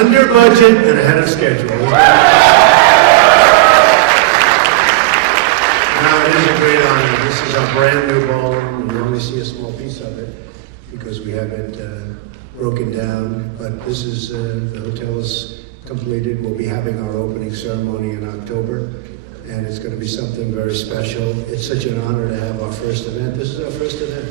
Under budget and ahead of schedule. Now, it is a great honor. This is our brand new ballroom. You only see a small piece of it because we haven't broken down. But this is, the hotel is completed. We'll be having our opening ceremony in October. And it's going to be something very special. It's such an honor to have our first event. This is our first event.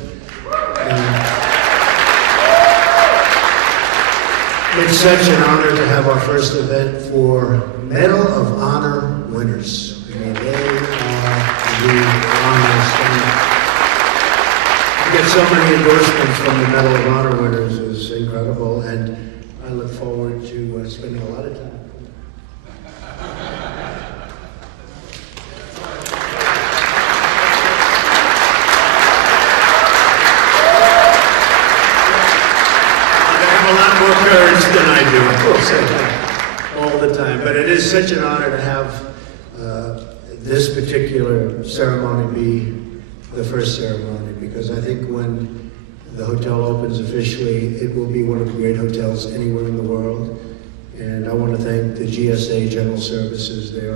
It's such an honor to have our first event for Medal of Honor winners. I mean, they are the honors. To get so many endorsements from the Medal of Honor winners is incredible, and I look forward to spending a lot of time. Than I do, of course, all the time. But it is such an honor to have this particular ceremony be the first ceremony, because I think when the hotel opens officially, it will be one of the great hotels anywhere in the world. And I want to thank the GSA General Services. They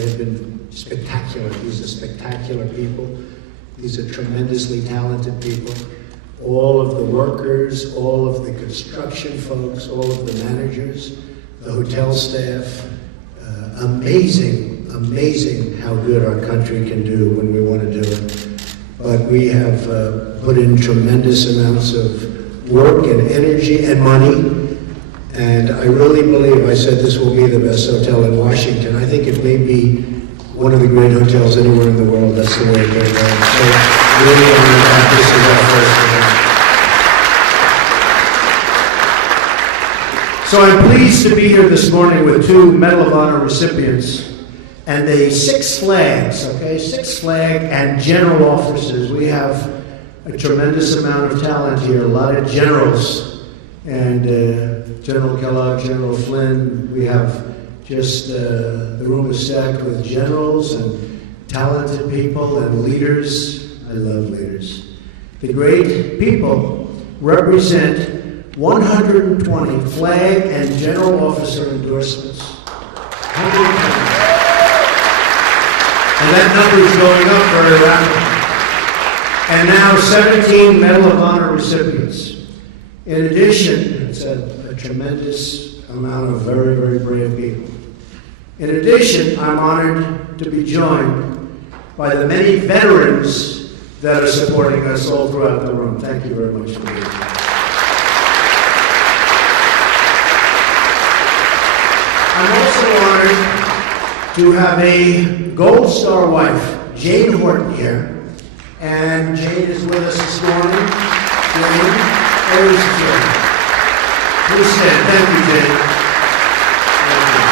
have been spectacular. These are spectacular people. These are tremendously talented people. All of the workers, all of the construction folks, all of the managers, the hotel staff. Amazing how good our country can do when we want to do it. But we have put in tremendous amounts of work and energy and money. And I really believe, I said this will be the best hotel in Washington. I think it may be one of the great hotels anywhere in the world. That's the way it goes. So really honored that this is our first event. So I'm pleased to be here this morning with two Medal of Honor recipients and the Six Flags, okay? Six Flag and general officers. We have a tremendous amount of talent here, a lot of generals. And General Kellogg, General Flynn, we have just, the room is stacked with generals and talented people and leaders. I love leaders. The great people represent 120 flag and general officer endorsements. 120. And that number is going up very rapidly. And now 17 Medal of Honor recipients. In addition, it's a tremendous amount of very, very brave people. In addition, I'm honored to be joined by the many veterans that are supporting us all throughout the room. Thank you very much for being here. I'm also honored to have a Gold Star wife, Jane Horton, here. And Jane is with us this morning. Jane, where is Jane? Please stand. Thank you, Jane. Thank you.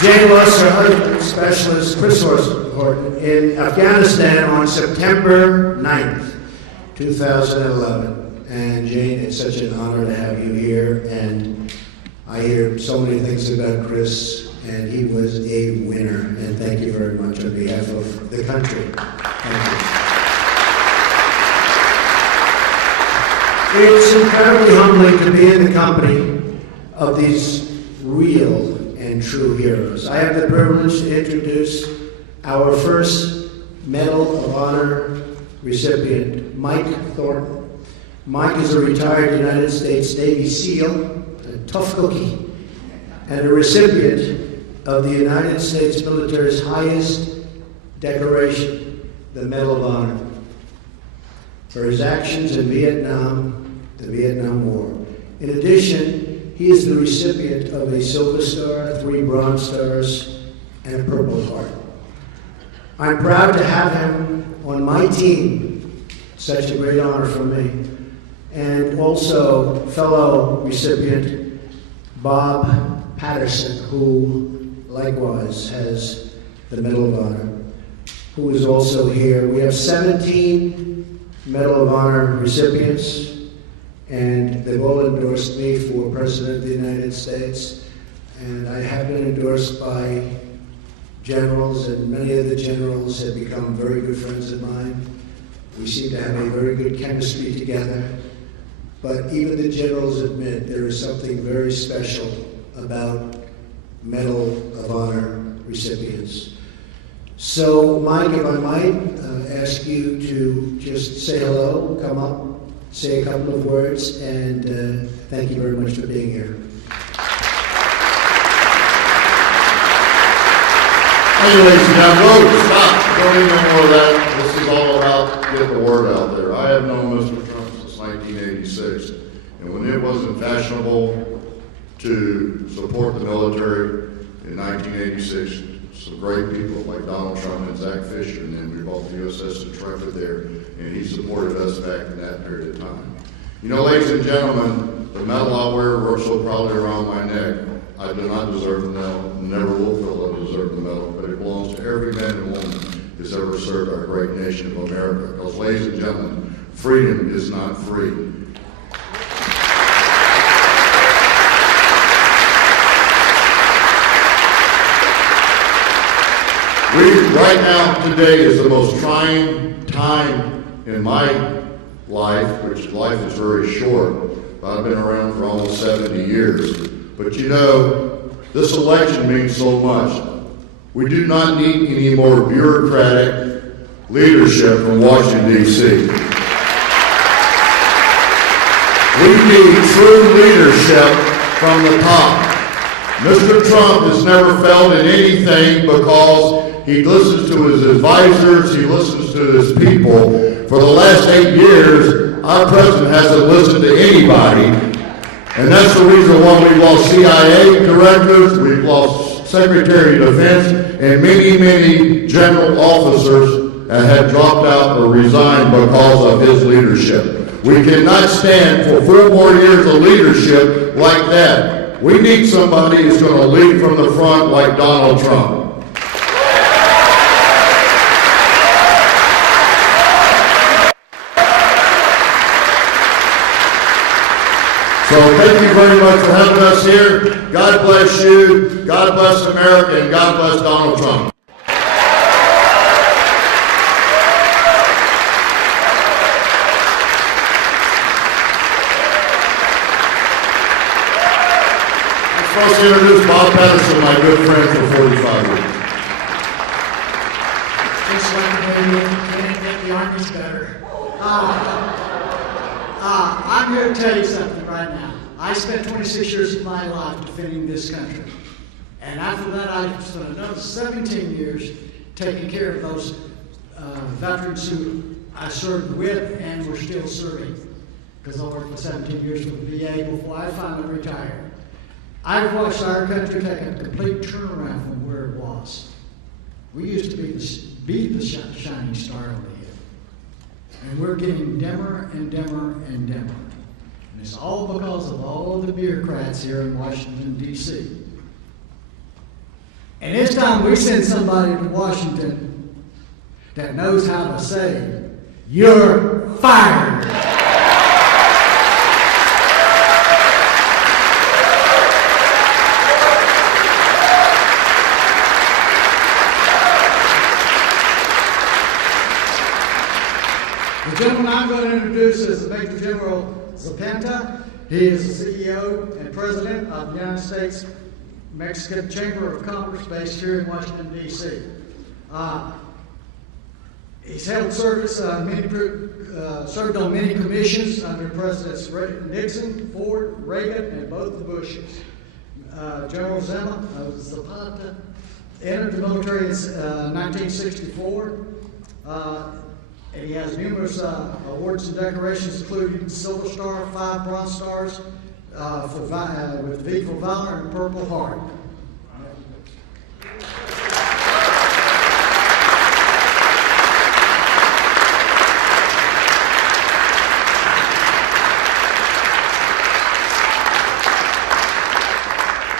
Jane lost her husband, Specialist Chris Horton, in Afghanistan on September 9th, 2011. And Jane, it's such an honor to have you here. And I hear so many things about Chris, and he was a winner. And thank you very much on behalf of the country. Thank you. It's incredibly humbling to be in the company of these real and true heroes. I have the privilege to introduce our first Medal of Honor recipient, Mike Thornton. Mike is a retired United States Navy SEAL, a tough cookie, and a recipient of the United States military's highest decoration, the Medal of Honor, for his actions in Vietnam, the Vietnam War. In addition, he is the recipient of a Silver Star, 3 Bronze Stars, and a Purple Heart. I'm proud to have him on my team. Such a great honor for me. And also fellow recipient Bob Patterson, who likewise has the Medal of Honor, who is also here. We have 17 Medal of Honor recipients. and they've all endorsed me for President of the United States. And I have been endorsed by generals, and many of the generals have become very good friends of mine. We seem to have a very good chemistry together. But even the generals admit there is something very special about Medal of Honor recipients. So, Mike, if I might ask you to just say hello, come up, say a couple of words, and thank you very much for being here. Anyways, now go, stop, don't even know more of that. This is all about getting the word out there. I have known Mr. Trump since 1986, and when it wasn't fashionable to support the military in 1986, some great people like Donald Trump and Zach Fisher, and then we bought the USS Intrepid there, and he supported us back in that period of time. You know, ladies and gentlemen, the medal I wear so proudly around my neck, I do not deserve the medal, never will feel I deserve the medal, but it belongs to every man and woman who's ever served our great nation of America. Because, ladies and gentlemen, freedom is not free. Right now, today is the most trying time in my life, which life is very short, but I've been around for almost 70 years. But you know, this election means so much. We do not need any more bureaucratic leadership from Washington, D.C. We need true leadership from the top. Mr. Trump has never failed in anything because he listens to his advisors, he listens to his people. For the last 8 years, our president hasn't listened to anybody. And that's the reason why we've lost CIA directors, we've lost Secretary of Defense, and many, many general officers have dropped out or resigned because of his leadership. We cannot stand for 4 more years of leadership like that. We need somebody who's going to lead from the front like Donald Trump. So thank you very much for having us here. God bless you, God bless America, and God bless Donald Trump. Let's first introduce Bob Patterson, my good friend for 45 years. Just like can't get the Army's better. I'm here to tell you something right now. I spent 26 years of my life defending this country. And after that, I spent another 17 years taking care of those veterans who I served with and were still serving. Because I worked for 17 years with the VA before I finally retired. I've watched our country take a complete turnaround from where it was. We used to be the shining star on the hill. And we're getting dimmer and dimmer and dimmer. And it's all because of all of the bureaucrats here in Washington, D.C. And it's time we send somebody to Washington that knows how to say, "You're fired." The gentleman I'm going to introduce is Major General Zapata. He is the CEO and President of the United States Mexican Chamber of Commerce based here in Washington, D.C. He's held service, served on many commissions under Presidents Nixon, Ford, Reagan, and both the Bushes. General Zapata entered the military in 1964. And he has numerous awards and decorations, including Silver Star, 5 Bronze Stars with V for Valor and Purple Heart.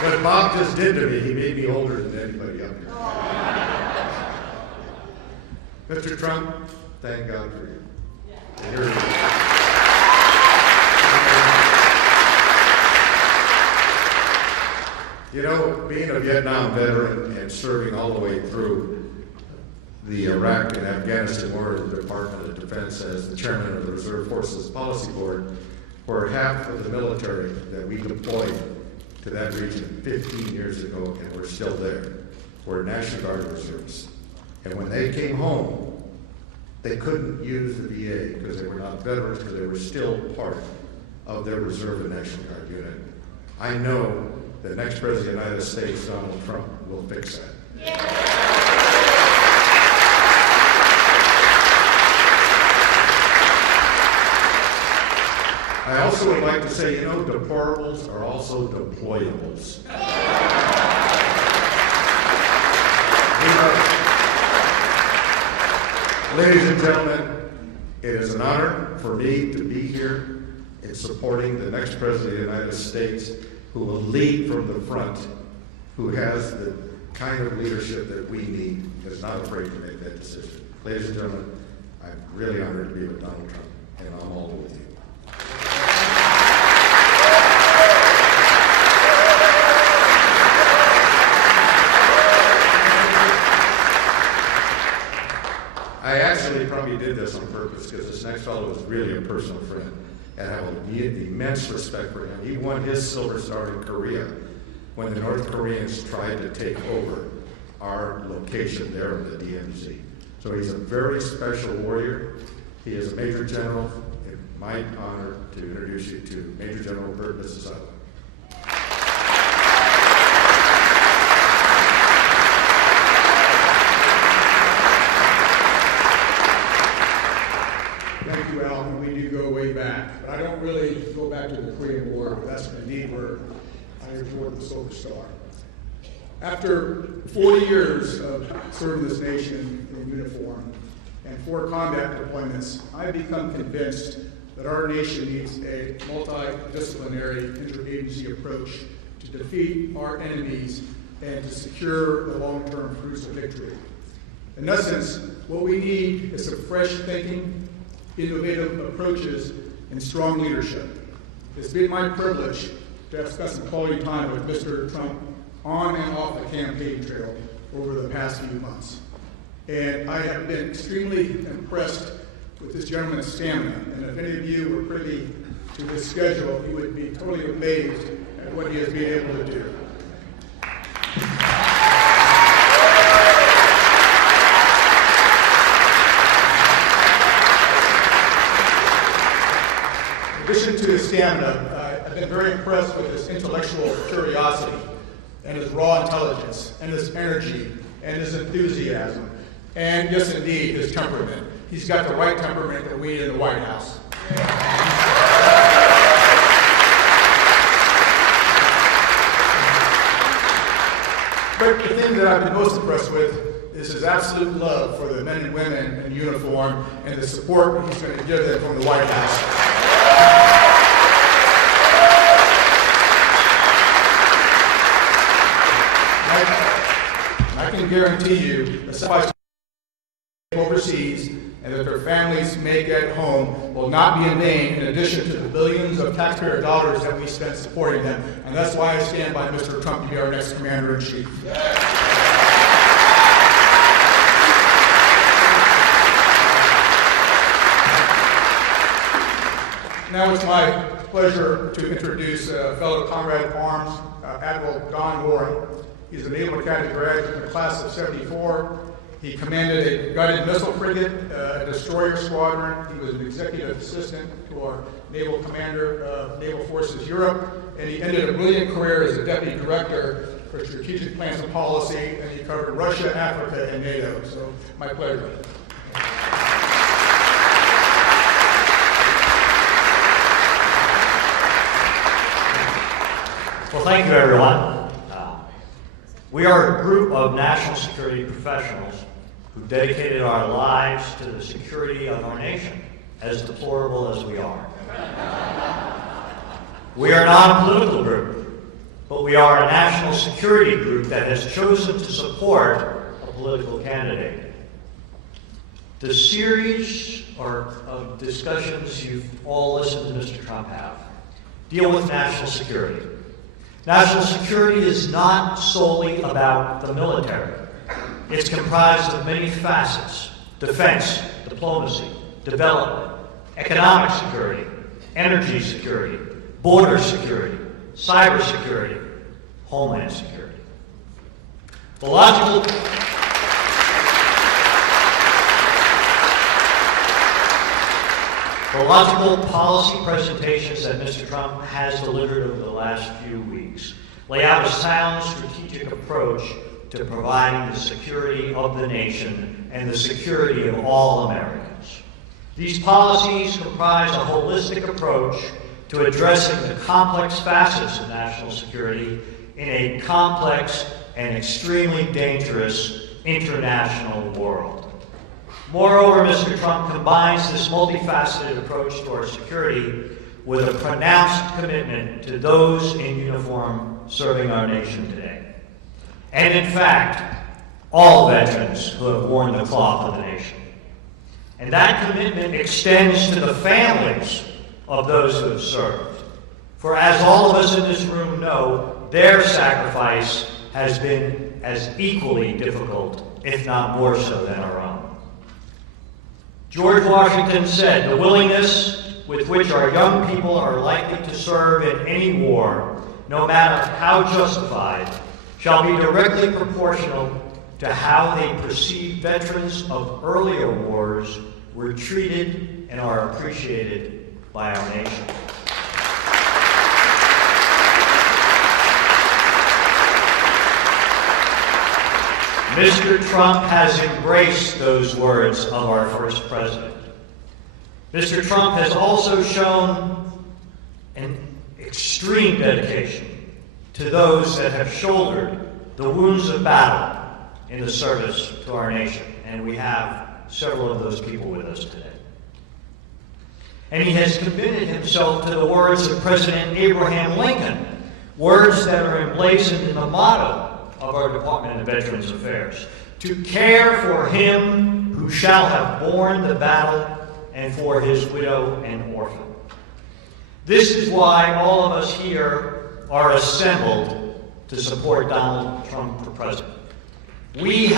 What Bob just did to me, he made me older than anybody up here. Mr. Trump, thank God for you. Yeah. being a Vietnam veteran and serving all the way through the Iraq and Afghanistan war of the Department of Defense as the chairman of the Reserve Forces Policy Board, where half of the military that we deployed to that region 15 years ago, and we're still there, were National Guard reservists. And when they came home, they couldn't use the VA because they were not veterans, because they were still part of their reserve and National Guard unit. I know the next President of the United States, Donald Trump, will fix that. I also would like to say, you know, deplorables are also deployables. Ladies and gentlemen, it is an honor for me to be here in supporting the next President of the United States who will lead from the front, who has the kind of leadership that we need, is not afraid to make that decision. Ladies and gentlemen, I'm really honored to be with Donald Trump, and I'm all with you. I actually probably did this on purpose because this next fellow is really a personal friend, and I have immense respect for him. He won his Silver Star in Korea when the North Koreans tried to take over our location there in the DMZ. So he's a very special warrior. He is a Major General. It's my honor to introduce you to Major General Bert Mississauga. Thank you, Al, and we do go way back. But I don't really go back to the Korean War. That's indeed where I awarded the Silver Star. After 40 years of serving this nation in uniform and 4 combat deployments, I've become convinced that our nation needs a multidisciplinary interagency approach to defeat our enemies and to secure the long-term fruits of victory. In essence, what we need is some fresh thinking, innovative approaches, and strong leadership. It's been my privilege to have spent some quality time with Mr. Trump on and off the campaign trail over the past few months. And I have been extremely impressed with this gentleman's stamina. And if any of you were privy to his schedule, you would be totally amazed at what he has been able to do. In addition to his stamina, I've been very impressed with his intellectual curiosity and his raw intelligence and his energy and his enthusiasm and, yes, indeed, his temperament. He's got the right temperament that we need in the White House. But the thing that I've been most impressed with is his absolute love for the men and women in uniform and the support he's going to give them from the White House. I can guarantee you that somebody overseas and that their families make at home will not be in vain, in addition to the billions of taxpayer dollars that we spent supporting them. And that's why I stand by Mr. Trump to be our next Commander-in-Chief. Now it's my pleasure to introduce a fellow comrade of arms, Admiral Don Warren. He's a Naval Academy graduate in the class of '74. He commanded a guided missile frigate, a destroyer squadron. He was an executive assistant to our naval commander of Naval Forces Europe, and he ended a brilliant career as a deputy director for strategic plans and policy, and he covered Russia, Africa, and NATO. So, my pleasure. Well, thank you, everyone. We are a group of national security professionals who dedicated our lives to the security of our nation, as deplorable as we are. We are not a political group, but we are a national security group that has chosen to support a political candidate. The series of discussions you've all listened to Mr. Trump have deal with national security. National security is not solely about the military. It's comprised of many facets: defense, diplomacy, development, economic security, energy security, border security, cyber security, homeland security. The logical policy presentations that Mr. Trump has delivered over the last few weeks lay out a sound strategic approach to providing the security of the nation and the security of all Americans. These policies comprise a holistic approach to addressing the complex facets of national security in a complex and extremely dangerous international world. Moreover, Mr. Trump combines this multifaceted approach to our security with a pronounced commitment to those in uniform serving our nation today. And in fact, all veterans who have worn the cloth of the nation. And that commitment extends to the families of those who have served. For as all of us in this room know, their sacrifice has been as equally difficult, if not more so, than our own. George Washington said, "The willingness with which our young people are likely to serve in any war, no matter how justified, shall be directly proportional to how they perceive veterans of earlier wars were treated and are appreciated by our nation." Mr. Trump has embraced those words of our first president. Mr. Trump has also shown an extreme dedication to those that have shouldered the wounds of battle in the service to our nation, and we have several of those people with us today. And he has committed himself to the words of President Abraham Lincoln, words that are emblazoned in the motto of our Department of Veterans Affairs: "To care for him who shall have borne the battle, and for his widow and orphan." This is why all of us here are assembled to support Donald Trump for president. We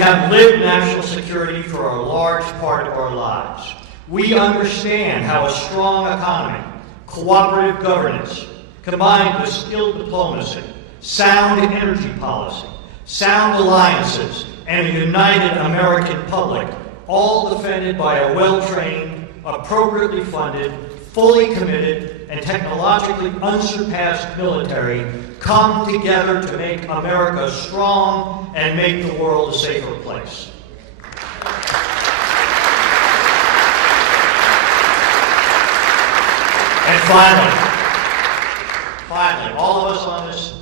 have lived national security for a large part of our lives. We understand how a strong economy, cooperative governance, combined with skilled diplomacy, sound energy policy, sound alliances, and a united American public, all defended by a well-trained, appropriately funded, fully committed, and technologically unsurpassed military, come together to make America strong and make the world a safer place. And finally, all of us on this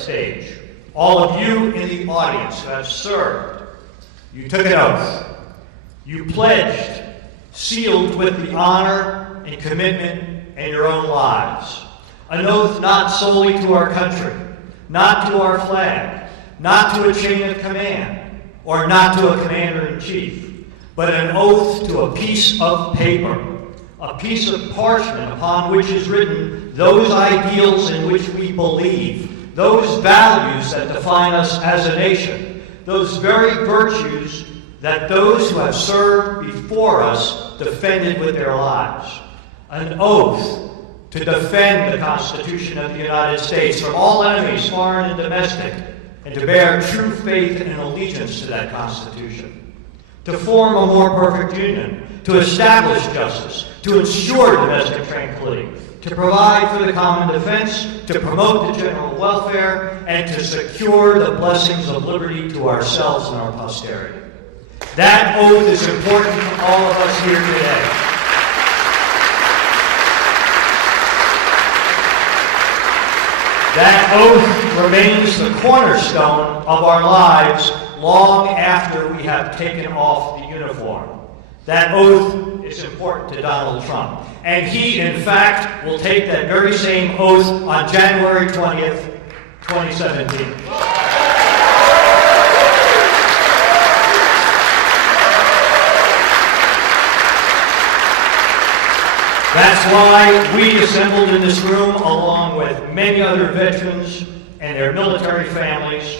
stage, all of you in the audience who have served, you took an oath. You pledged, sealed with the honor and commitment in your own lives. An oath not solely to our country, not to our flag, not to a chain of command, or not to a commander-in-chief, but an oath to a piece of paper, a piece of parchment upon which is written those ideals in which we believe, those values that define us as a nation, those very virtues that those who have served before us defended with their lives. An oath to defend the Constitution of the United States from all enemies, foreign and domestic, and to bear true faith and allegiance to that Constitution. To form a more perfect union, to establish justice, to ensure domestic tranquility, to provide for the common defense, to promote the general welfare, and to secure the blessings of liberty to ourselves and our posterity. That oath is important to all of us here today. That oath remains the cornerstone of our lives long after we have taken off the uniform. That oath is important to Donald Trump. And he, in fact, will take that very same oath on January 20th, 2017. That's why we assembled in this room, along with many other veterans and their military families,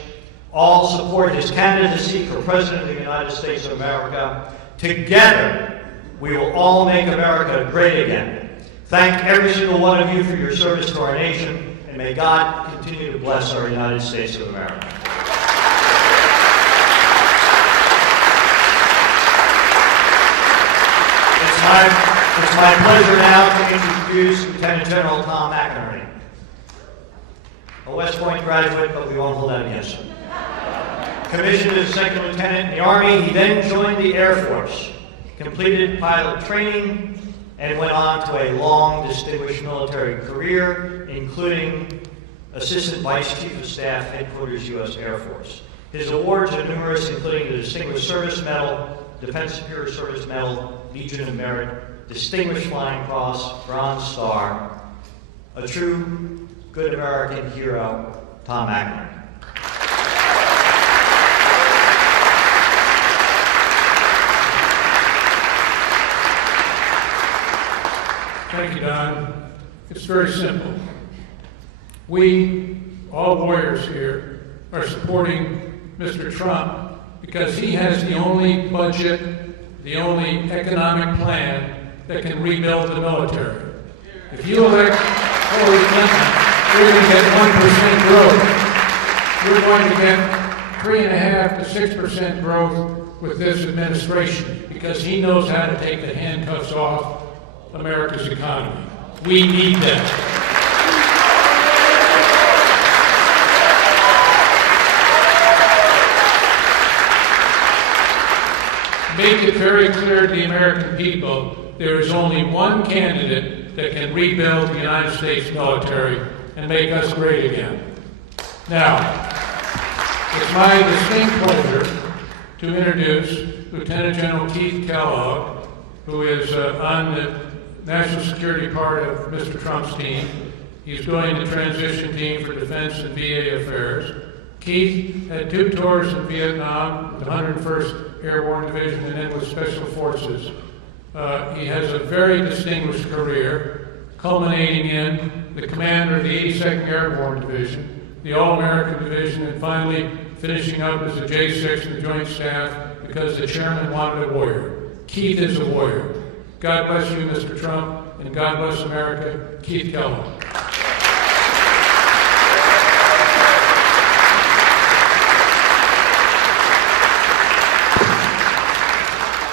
all support his candidacy for President of the United States of America. Together, we will all make America great again. Thank every single one of you for your service to our nation, and may God continue to bless our United States of America. It's my pleasure now to introduce Lieutenant General Tom McInerney, a West Point graduate, but we won't hold that against him. Commissioned as second lieutenant in the Army, he then joined the Air Force, completed pilot training, and went on to a long, distinguished military career, including Assistant Vice Chief of Staff, Headquarters, U.S. Air Force. His awards are numerous, including the Distinguished Service Medal, Defense Superior Service Medal, Legion of Merit, Distinguished Flying Cross, Bronze Star. A true good American hero, Tom McInerney. Thank you, Don. It's very simple. We, all warriors here, are supporting Mr. Trump because he has the only budget, the only economic plan that can rebuild the military. If you elect Hillary Clinton, we're going to get 1% growth. We're going to get 3.5% to 6% growth with this administration because he knows how to take the handcuffs off America's economy. We need that. Make it very clear to the American people, there is only one candidate that can rebuild the United States military and make us great again. Now, it's my distinct pleasure to introduce Lieutenant General Keith Kellogg, who is on the national security part of Mr. Trump's team. He's doing the transition team for defense and VA affairs. Keith had 2 tours in Vietnam, the 101st Airborne Division, and then with Special Forces. He has a very distinguished career, culminating in the commander of the 82nd Airborne Division, the All-American Division, and finally finishing up as a J6 in the Joint Staff because the chairman wanted a warrior. Keith is a warrior. God bless you, Mr. Trump, and God bless America. Keith Kellogg.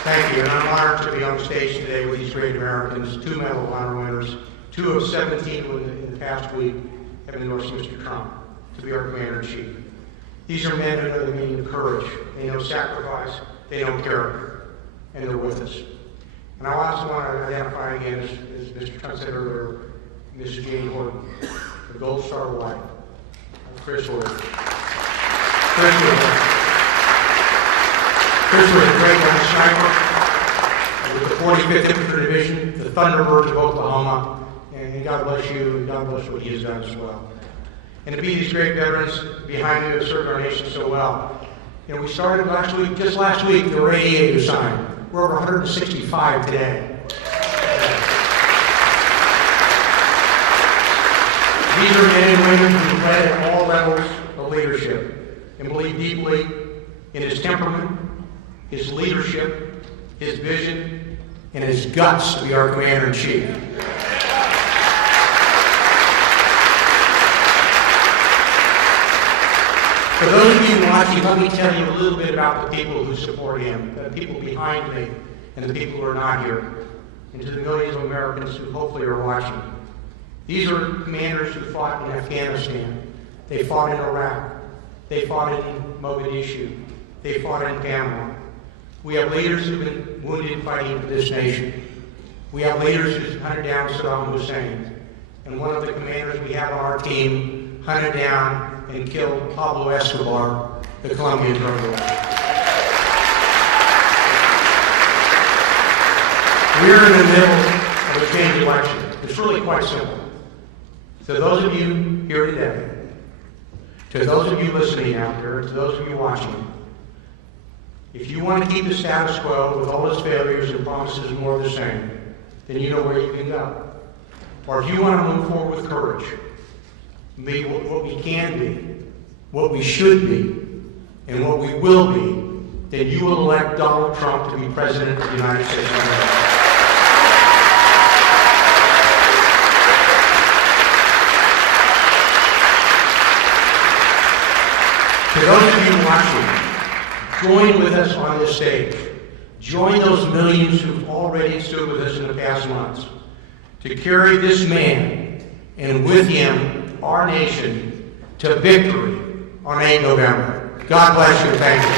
Thank you, and I'm honored to be on stage today with these great Americans, 2 Medal of Honor winners, 2 of 17 in the past week have endorsed Mr. Trump to be our Commander-in-Chief. These are men who know the meaning of courage, they know sacrifice, they know character, and they're with us. And I also want to identify again, as Mr. Trump said earlier, Mrs. Jane Horton, the Gold Star wife of Chris Horton. Chris was a great young sniper with the 45th Infantry Division, the Thunderbirds of Oklahoma, and God bless you, and God bless what he has done as well. And to be these great veterans behind you who have served our nation so well. You know, we started last week, just last week, there were 88 who signed. We're over 165 today. These are men and women who led at all levels of leadership and believe deeply in his temperament, his leadership, his vision, and his guts to be our Commander-in-Chief. For those of you watching, let me tell you a little bit about the people who support him, the people behind me, and the people who are not here, and to the millions of Americans who hopefully are watching. These are commanders who fought in Afghanistan. They fought in Iraq. They fought in Mogadishu. They fought in Panama. We have leaders who've been wounded fighting for this nation. We have leaders who hunted down Saddam Hussein. And one of the commanders we have on our team hunted down and killed Pablo Escobar, the Colombian drug lord. We're in the middle of a change election. It's really quite simple. To those of you here today, to those of you listening out there, to those of you watching, if you want to keep the status quo with all its failures and promises more of the same, then you know where you can go. Or if you want to move forward with courage, be what we can be, what we should be, and what we will be, then you will elect Donald Trump to be President of the United States of America. To those of you watching, join with us on this stage. Join those millions who've already stood with us in the past months to carry this man, and with him, our nation, to victory on 8 November. God bless you. Thank you.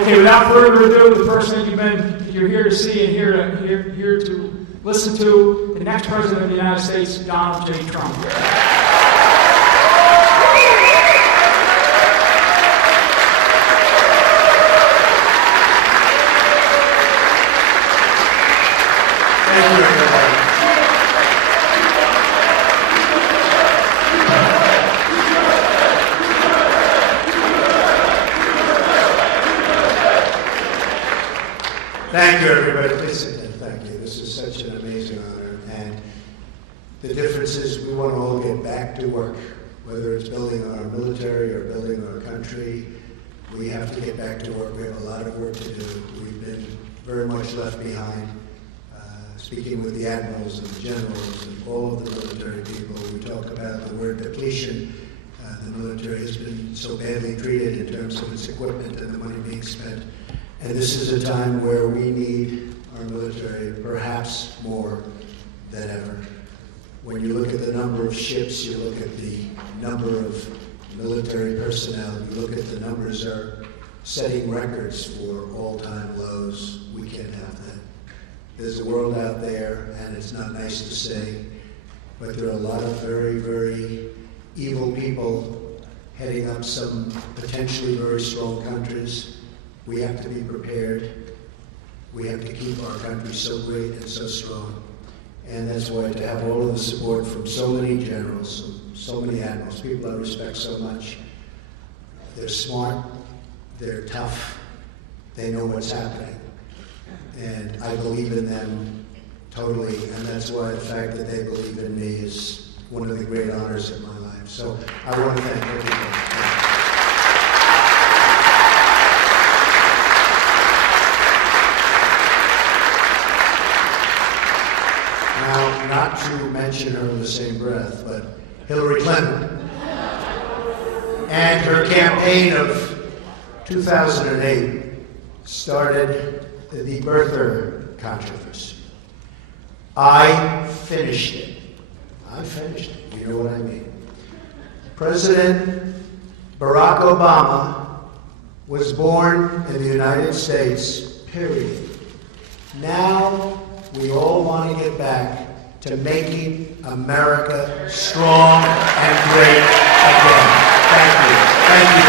Okay, without further ado, the person that you're here to see and here to listen to, the next President of the United States, Donald J. Trump. Thank you, everybody. Thank you, everybody. Please sit down. Thank you. This is such an amazing honor. And the difference is we want to all get back to work, whether it's building our military or building our country. We have to get back to work. We have a lot of work to do. We've been very much left behind. Speaking with the admirals and the generals and all of the military people, we talk about the word depletion. The military has been so badly treated in terms of its equipment and the money being spent. And this is a time where we need our military perhaps more than ever. When you look at the number of ships, you look at the number of military personnel, you look at the numbers are setting records for all-time lows. We can't have that. There's a world out there, and it's not nice to say, but there are a lot of very, very evil people heading up some potentially very strong countries. We have to be prepared. We have to keep our country so great and so strong. And that's why to have all of the support from so many generals, so many admirals, people I respect so much. They're smart, they're tough, they know what's happening. And I believe in them totally, and that's why the fact that they believe in me is one of the great honors of my life. So I want to thank everybody. Now, not to mention her in the same breath, but Hillary Clinton and her campaign of 2008 started the birther controversy. I finished it. I finished it. You know what I mean. President Barack Obama was born in the United States, period. Now we all want to get back to making America strong and great again. Thank you. Thank you.